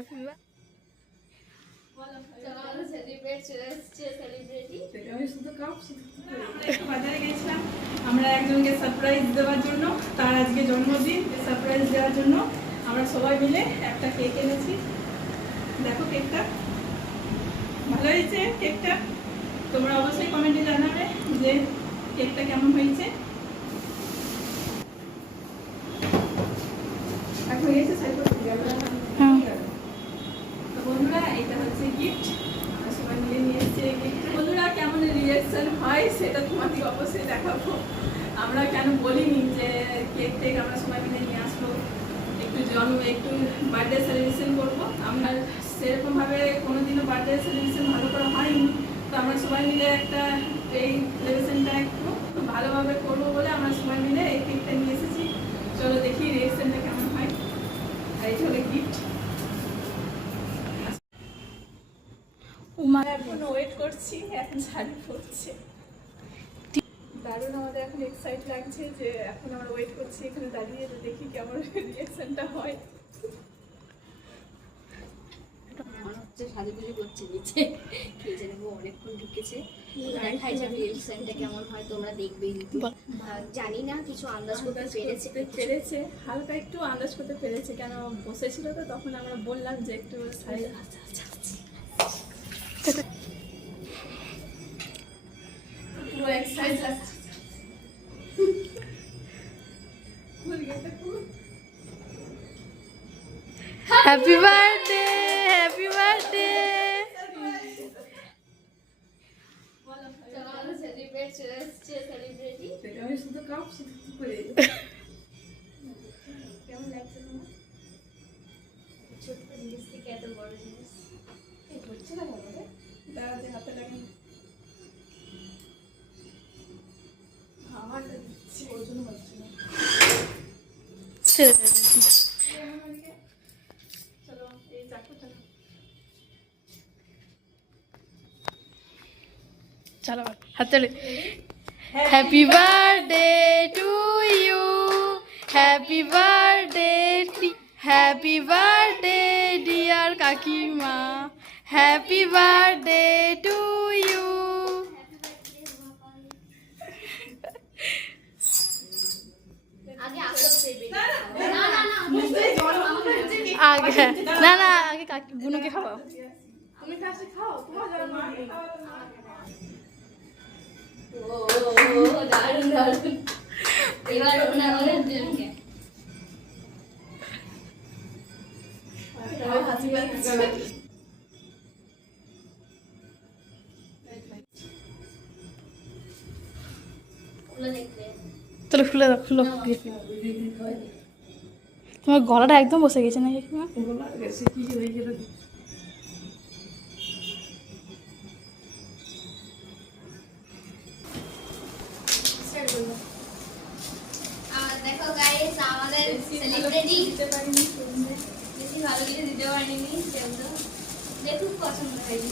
Happy বাজারে গেছিলাম আমরা একজনকে সারপ্রাইজ দেওয়ার জন্য, তার আজকে জন্মদিন। সারপ্রাইজ দেওয়ার জন্য আমরা সবাই মিলে একটা কেক এনেছি। দেখো কেকটা ভালো হয়েছে। কেকটা তোমরা অবশ্যই কমেন্টে জানাবে যে কেকটা কেমন হয়েছে। বন্ধুরা এটা হচ্ছে গিফট, আমরা সবাই মিলে নিয়ে এসেছি এই গিফট। বন্ধুরা কেমন রিঅ্যাকশন হয় সেটা তোমাদের অবশ্যই দেখাবো। আমরা কেন বলিনি যে কেক টেক আমরা সবাই মিলে নিয়ে আসবো, একটু বার্থডে সেলিব্রেশন করবো। আমরা সেরকমভাবে কোনোদিনও বার্থডে সেলিব্রেশন ভালো করা হয়নি, তো আমরা সবাই মিলে একটা এই সেলিব্রেশনটা একটু ভালোভাবে করবো বলে আমরা সবাই মিলে এই কেকটা নিয়ে এসেছি। চলো দেখি রিঅ্যাকশনটা কেমন হয়। আর এই হলো গিফট। এখন ওয়েট করছি, এখন শাড়ি পরছে। দারুণ আমাদের এখন এক্সাইট লাগছে যে এখন আমরা ওয়েট করছি এখানে দাঁড়িয়ে, দেখি কেমন রিঅ্যাকশনটা হয়। মনে হচ্ছে সাজুগুজু করছে নিচে, কে জানে অনেকক্ষণ ঢুকেছে। দেখাই যাবে রিঅ্যাকশনটা কেমন হয়, তোমরা দেখবেই। জানি না, কিছু আন্দাজ করতে পেরেছে, হালকা একটু আন্দাজ করতে পেরেছে, কেন বসেছিল তো তখন আমরা বললাম যে একটু শাড়ি পুরো এক্সাইট লাগছে। Happy birthday, happy birthday. আমি শুধু কাঁপছি করে। কেমন লাগছে তোমার? ছোট্ট জিনিস থেকে এত বড় জিনিস হচ্ছে না কেন রে? দাঁড়াতে হাতে লাগে আমার ওর জন্য হচ্ছে না। চলো এই চাকুটা চলো হাতে happy birthday to you, happy birthday, happy birthday dear কাকিমা, হ্যাপি বার্থডে টু ইউ। আগে না না, আগে কাকি বুনুকে খাওয়াও। তুমি ফার্স্টে খাও, তোমার জন্য দারুণ দারুণ। এবার আমাদের দুজনকে হাসি পাচ্ছে। চলো খুলে দাও, খুলো। তোমার গলাটা একদম বসে গেছে না কাকিমা? কি হয়ে গেল? দেখো গাইস, আমাদের সেলিব্রিটি বেশি ভালো কিছু দিতে পারিনি, কিন্তু দেখুন পছন্দ হয়নি।